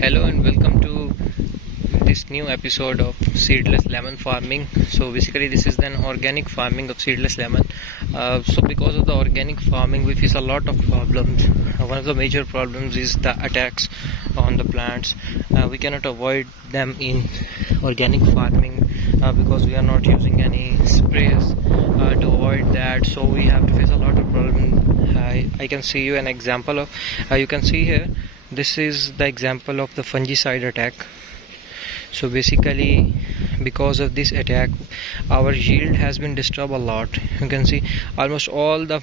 Hello and welcome to this new episode of seedless lemon farming. So basically this is an organic farming of seedless lemon. So because of the organic farming we face a lot of problems. One of the major problems is the attacks on the plants. We cannot avoid them in organic farming because we are not using any sprays to avoid that. So we have to face a lot of problems. I can see you an example of you can see here. This is the example of the fungicide attack. So basically because of this attack our yield has been disturbed a lot. You can see almost all the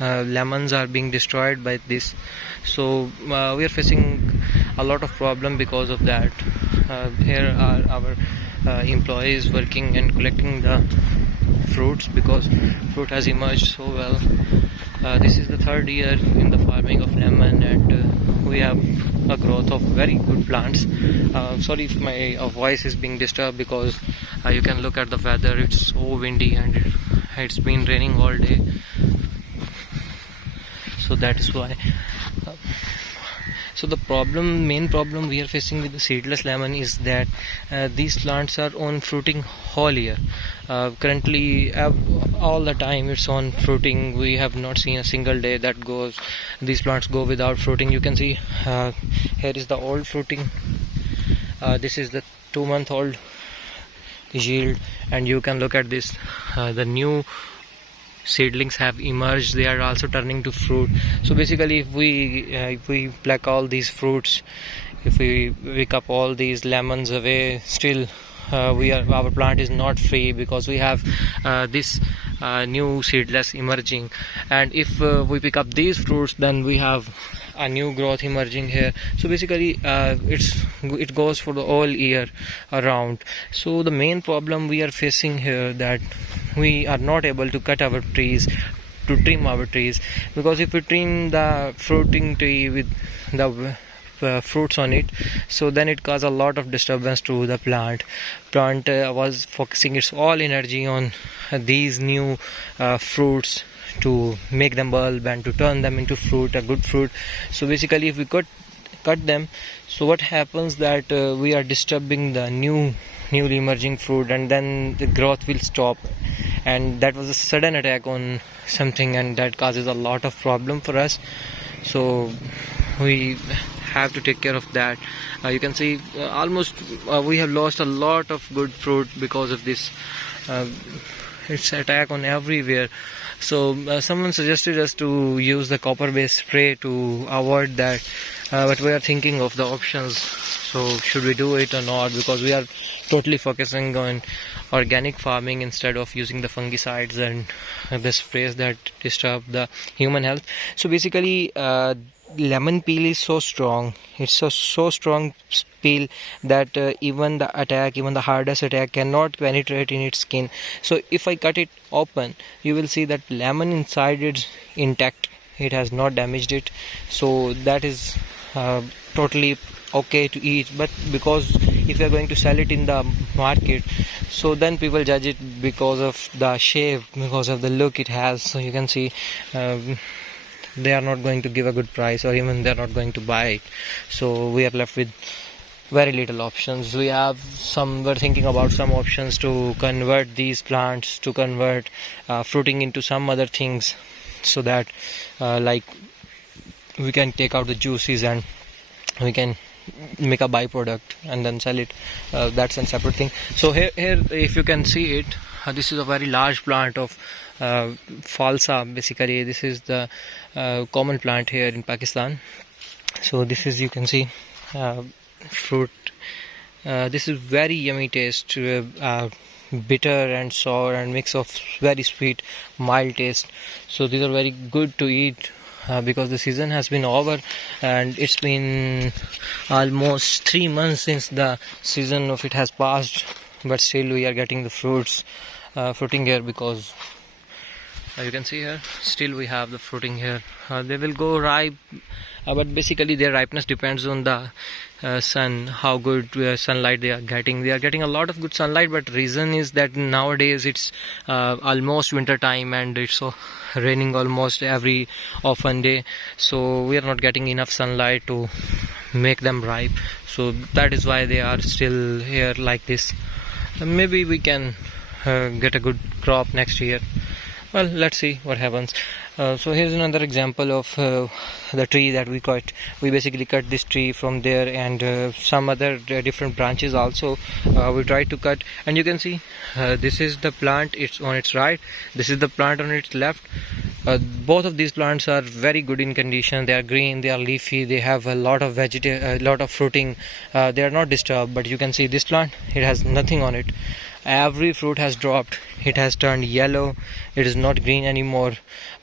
lemons are being destroyed by this. So we are facing a lot of problem because of that. Here are our employees working and collecting the fruits because fruit has emerged so well. This is the third year in the farming of lemon, and we have a growth of very good plants. Sorry if my voice is being disturbed because you can look at the weather. It's so windy and it's been raining all day, so that is why. So the main problem we are facing with the seedless lemon is that these plants are on fruiting whole year. Currently all the time it's on fruiting. We have not seen a single day that these plants go without fruiting. You can see here is the old fruiting. This is the 2-month-old yield, and you can look at this. The new seedlings have emerged. They are also turning to fruit. So basically if we pluck all these fruits, if we pick up all these lemons away, still our plant is not free because we have this new seedless emerging. And if we pick up these fruits, then we have a new growth emerging here. So basically it goes for the whole year around. So the main problem we are facing here, that we are not able to cut our trees, to trim our trees, because if we trim the fruiting tree with the fruits on it, so then it causes a lot of disturbance to the plant was focusing its all energy on these new fruits to make them bulb and to turn them into fruit, a good fruit. So basically if we cut them, so what happens that we are disturbing the newly emerging fruit, and then the growth will stop. And that was a sudden attack on something, and that causes a lot of problem for us. So we have to take care of that. You can see almost we have lost a lot of good fruit because of this. It's attack on everywhere. So someone suggested us to use the copper based spray to avoid that, but we are thinking of the options. So should we do it or not, because we are totally focusing on organic farming instead of using the fungicides and the sprays that disturb the human health. So basically lemon peel is so strong. It's so strong peel that even the hardest attack cannot penetrate in its skin. So if I cut it open, you will see that lemon inside is intact. It has not damaged it. So that is totally okay to eat. But because if you are going to sell it in the market, so then people judge it because of the shape, because of the look it has. So you can see they are not going to give a good price, or even they are not going to buy it. So we are left with very little options. We're thinking about some options to convert these plants, to convert fruiting into some other things, so that like we can take out the juices and we can make a byproduct and then sell it. That's a separate thing. So here if you can see it, this is a very large plant of falsa. Basically this is the common plant here in Pakistan. So this is, you can see, fruit. This is very yummy taste, bitter and sour and mix of very sweet mild taste. So these are very good to eat because the season has been over, and it's been almost 3 months since the season of it has passed, but still we are getting the fruiting here because You can see here still we have the fruiting here. They will go ripe, but basically their ripeness depends on the sun, how good sunlight they are getting. They are getting a lot of good sunlight, but reason is that nowadays it's almost winter time and it's raining almost every often day, so we are not getting enough sunlight to make them ripe. So that is why they are still here like this. Maybe we can get a good crop next year. Well, let's see what happens. So here's another example of the tree that we cut. We basically cut this tree from there, and some other different branches also we tried to cut. And you can see this is the plant, it's on its right, this is the plant on its left. Both of these plants are very good in condition. They are green, they are leafy, they have a lot of fruiting. They are not disturbed. But you can see this plant, it has nothing on it. Every fruit has dropped, it has turned yellow, it is not green anymore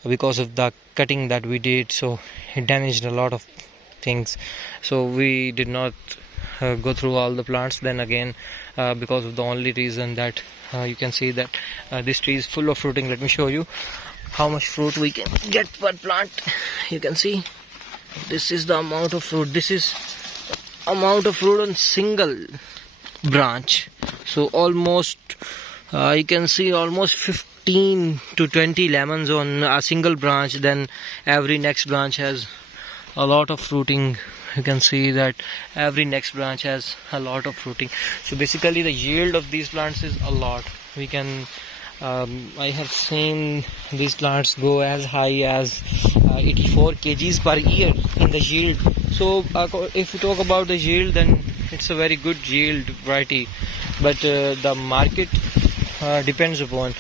because of the cutting that we did. So it damaged a lot of things, so we did not go through all the plants then again, because of the only reason that you can see that this tree is full of fruiting. Let me show you how much fruit we can get per plant. You can see this is the amount of fruit. This is amount of fruit on single branch. So almost you can see almost 15 to 20 lemons on a single branch. Then every next branch has a lot of fruiting. You can see that every next branch has a lot of fruiting. So basically the yield of these plants is a lot. We can I have seen these plants go as high as 84 kgs per year in the yield. So if we talk about the yield, then it's a very good yield variety, but the market depends upon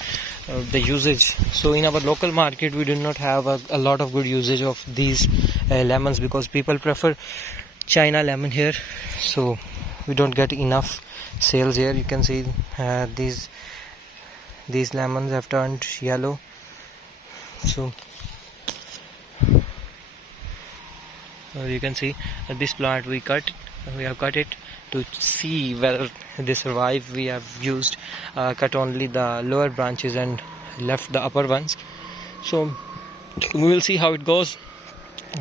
the usage. So in our local market we do not have a lot of good usage of these lemons, because people prefer China lemon here, so we don't get enough sales here. You can see these lemons have turned yellow. So you can see this plant we have cut it to see whether they survive. We have used cut only the lower branches and left the upper ones. So we will see how it goes.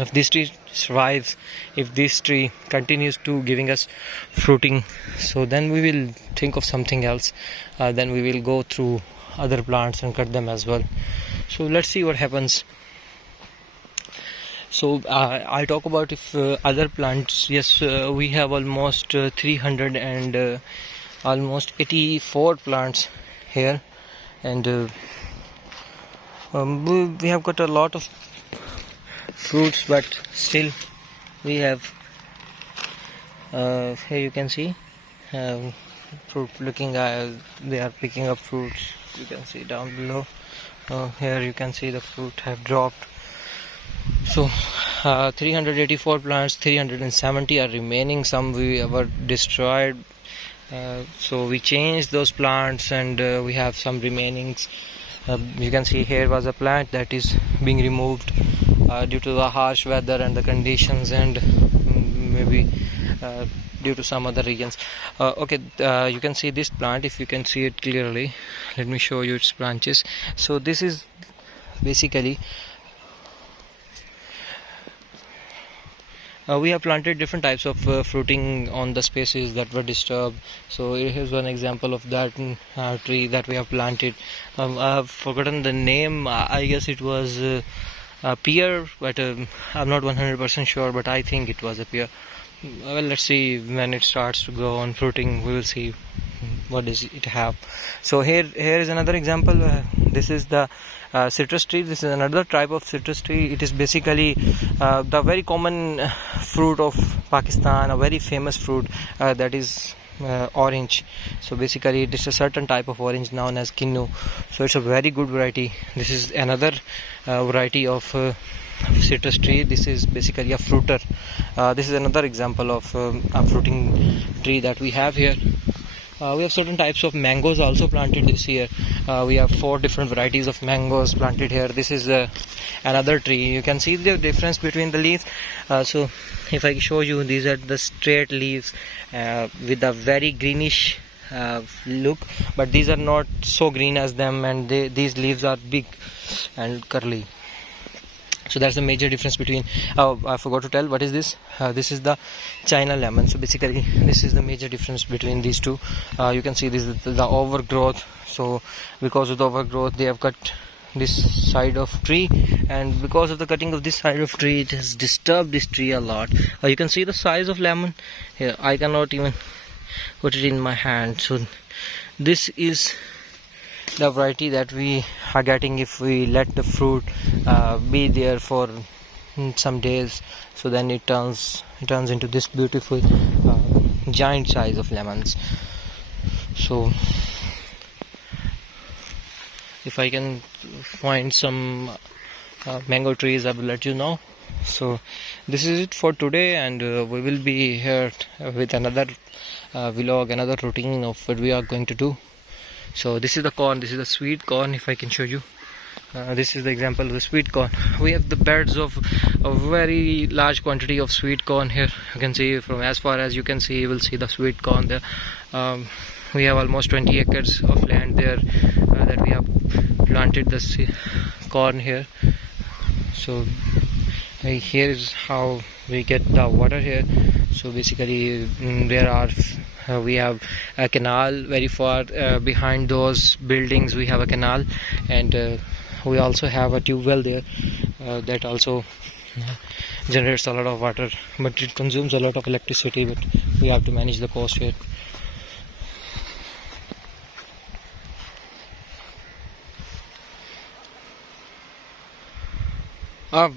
If this tree survives, if this tree continues to giving us fruiting, so then we will think of something else. Then we will go through other plants and cut them as well. So let's see what happens. So I talk about if other plants. Yes, we have almost 300 and almost 84 plants here, and we have got a lot of fruits, but still we have here you can see fruit looking, they are picking up fruits. You can see down below. Here you can see the fruit have dropped. So 384 plants, 370 are remaining. Some we ever destroyed, so we changed those plants, and we have some remainings. You can see here was a plant that is being removed due to the harsh weather and the conditions, and maybe due to some other regions. Okay, you can see this plant, if you can see it clearly. Let me show you its branches. So this is basically we have planted different types of fruiting on the spaces that were disturbed. So here's one example of that tree that we have planted. I have forgotten the name. I guess it was a pear, but I'm not 100% sure, but I think it was a pear. Well, let's see when it starts to go on fruiting. We will see what does it have. So here is another example. This is the citrus tree. This is another type of citrus tree. It is basically the very common fruit of Pakistan, a very famous fruit that is orange. So basically it is a certain type of orange known as kinnu. So it's a very good variety. This is another variety of citrus tree. This is basically a fruiter. This is another example of a fruiting tree that we have here. We have certain types of mangoes also planted this year. We have 4 different varieties of mangoes planted here. This is another tree. You can see the difference between the leaves. So if I show you, these are the straight leaves with a very greenish look, but these are not so green as them, and these leaves are big and curly. So that's the major difference between. Oh, I forgot to tell, what is this? This is the China lemon. So basically this is the major difference between these two. You can see this is the overgrowth. So because of the overgrowth, they have cut this side of tree, and because of the cutting of this side of tree, it has disturbed this tree a lot. You can see the size of lemon here. I cannot even put it in my hand. So this is the variety that we are getting if we let the fruit be there for some days. So then it turns into this beautiful giant size of lemons. So if I can find some mango trees, I will let you know. So this is it for today, and we will be here with another vlog, another routine of what we are going to do. So this is the corn, this is the sweet corn. If I can show you, this is the example of the sweet corn. We have the beds of a very large quantity of sweet corn here. You can see from as far as you can see, you will see the sweet corn there. We have almost 20 acres of land there that we have planted the corn here. So here is how we get the water here. So basically we have a canal very far behind those buildings. We have a canal, and we also have a tube well there that also generates a lot of water, but it consumes a lot of electricity, but we have to manage the cost here.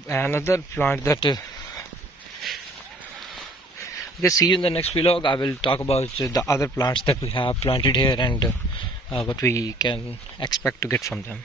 Another plant that okay, see you in the next vlog. I will talk about the other plants that we have planted here, and what we can expect to get from them.